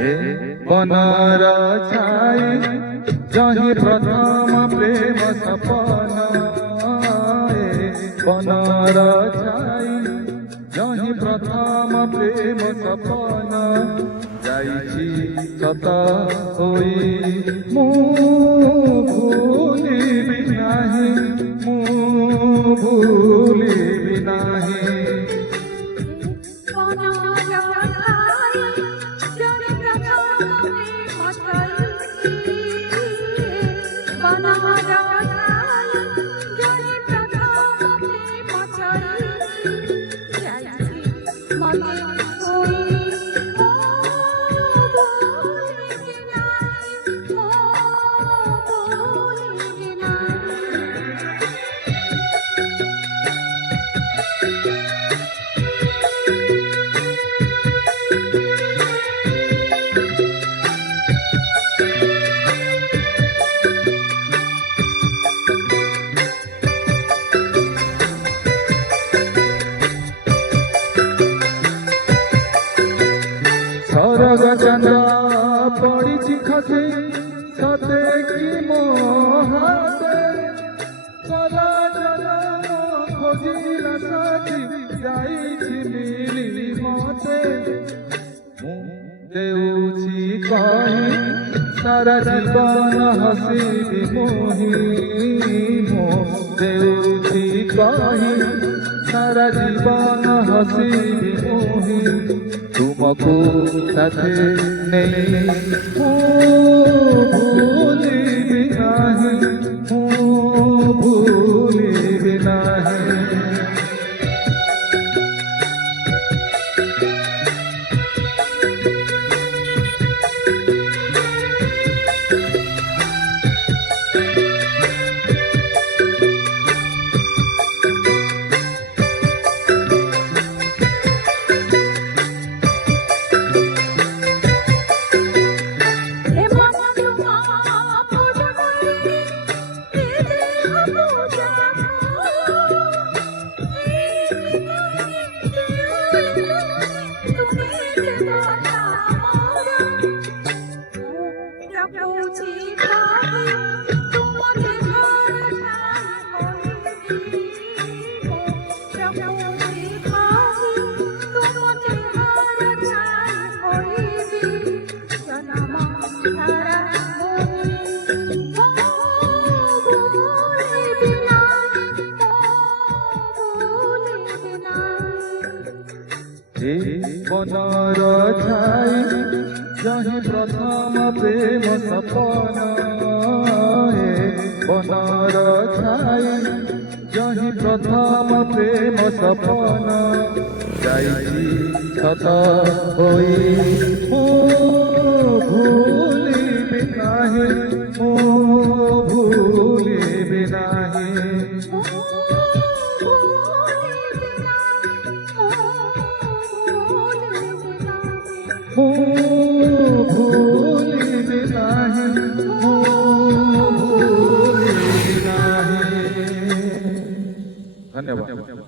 ए बनर छाई जही प्रथम प्रेम सपना बनर छाई जही प्रथम प्रेम सपना जाइछि सत होई मु भूलिबि नाही मु भूलिबि नाही सरग चंद्र पड़ी खसे सते की मोहते सदा जन्म खोजिला साथी जाइछि मिली मते मु देउछि कहि सारा जीवन हसीबि मोहि मु देउछि कहि सारा जीवन हसीबि मोहि तुमको साथे नहीं भूलिबि नाही भूलिबि नाही बनर छाई जही प्रथम प्रेम सपना बनर छाई जही प्रथम प्रेम सपना जाइछि सत होई मु भूलिबि नाही मु भूलिबि नाही भूलिबि नाही भूलिबि नाही। धन्यवाद।